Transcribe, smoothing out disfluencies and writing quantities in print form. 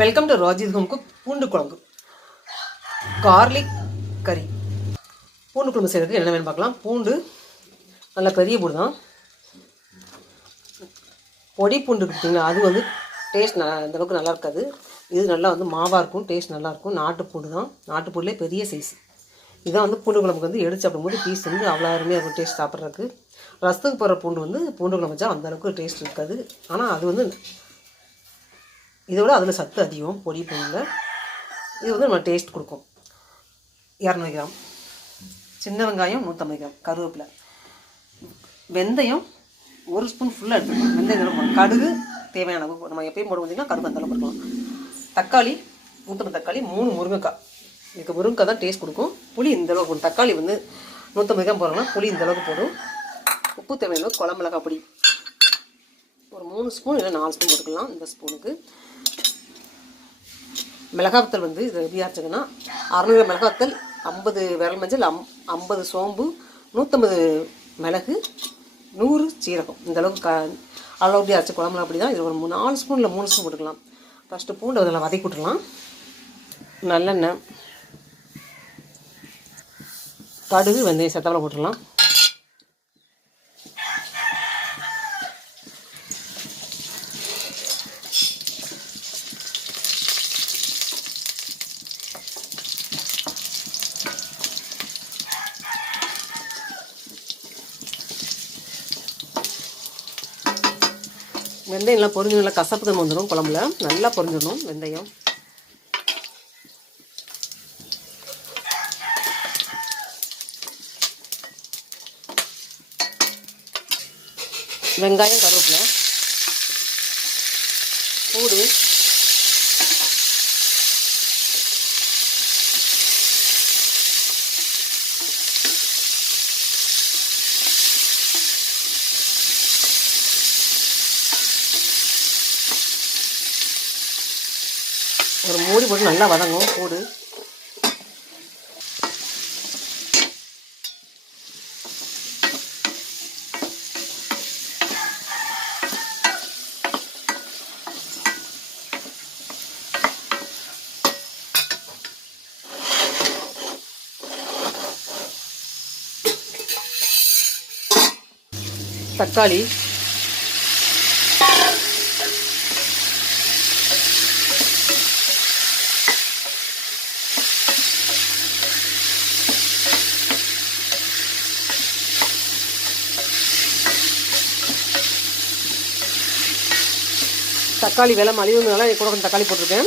Welcome to Rajith home cook. பூண்டு குழம்பு, garlic கறி. பூண்டு குழம்பு செய்கிறதுக்கு என்ன வேணும் பார்க்கலாம். பூண்டு நல்லா பெரிய பூண்டு தான். பொடி பூண்டு பார்த்தீங்களா, அது டேஸ்ட் அந்தளவுக்கு நல்லா இருக்காது. இது நல்லா மாவாக இருக்கும், டேஸ்ட் நல்லாயிருக்கும். நாட்டு பூண்டு தான், நாட்டு பூண்டுலேயே பெரிய சைஸ். இதான் பூண்டு குழம்புக்கு எடுத்து சாப்பிடும்போது பீஸ் அவ்வளோ அருமையாக இருக்கும் டேஸ்ட் சாப்பிட்றதுக்கு. ரசத்துக்கு போகிற பூண்டு பூண்டு குழம்பு வச்சா அந்தளவுக்கு டேஸ்ட் இருக்காது. ஆனால் அது இதோட அதில் சத்து அதிகம். பொடி பூண்டில் இது நம்ம டேஸ்ட் கொடுக்கும். 200 கிராம் சின்ன வெங்காயம், 150 கிராம் கருவேப்பிலை, வெந்தயம் 1 ஸ்பூன் ஃபுல்லாக எடுத்துக்கலாம். வெந்தயம் கடுகு தேவையான அளவு நம்ம எப்பயும் போட வந்தீங்கன்னா கடுகு அந்த அளவுக்கு இருக்கலாம். தக்காளி 150 தக்காளி, 3 முருங்கைக்காய். இதுக்கு முருங்கைக்காய் தான் டேஸ்ட் கொடுக்கும். புளி இந்த அளவுக்கு போடும். தக்காளி 150 கிராம் போடுறோம்னா புளி இந்த அளவுக்கு போடும். உப்பு தேவையான அளவு, குழம்பு மிளகாய் பொடி ஒரு 3 ஸ்பூன் இல்லை 4 ஸ்பூன் போட்டுக்கலாம். இந்த ஸ்பூனுக்கு மிளகாத்தல் இது எப்படி ஆச்சுங்கன்னா 600 மிளகாத்தல், 50 விரல் மஞ்சள், 50 சோம்பு, 150 மிளகு, 100 சீரகம். இந்த அளவுக்கு அளவு அப்படி அரைச்ச குழம்புலாம் அப்படி தான். இது ஒரு 4 ஸ்பூன் இல்லை 3 ஸ்பூன் போட்டுக்கலாம். ஃபஸ்ட்டு பூண்டு அதில் வதக்கி விட்டுலாம். நல்லெண்ணெய், கடுகு, வெந்தயம் சத்தவளை போட்டுடலாம். வெந்தயம் நல்லா பொரிஞ்சு நல்லா கசப்பு தன்மை வந்துடும். குழம்புல நல்லா பொரிஞ்சிடணும் வெந்தயம். வெங்காயம், கருவேப்பிலை, பூண்டு, ஒரு மூடி போட்டு நல்லா வதங்கும். பூண்டு, தக்காளி, தக்காளி விலை மலிவுனால கூட கொஞ்சம் தக்காளி போட்டிருக்கேன்.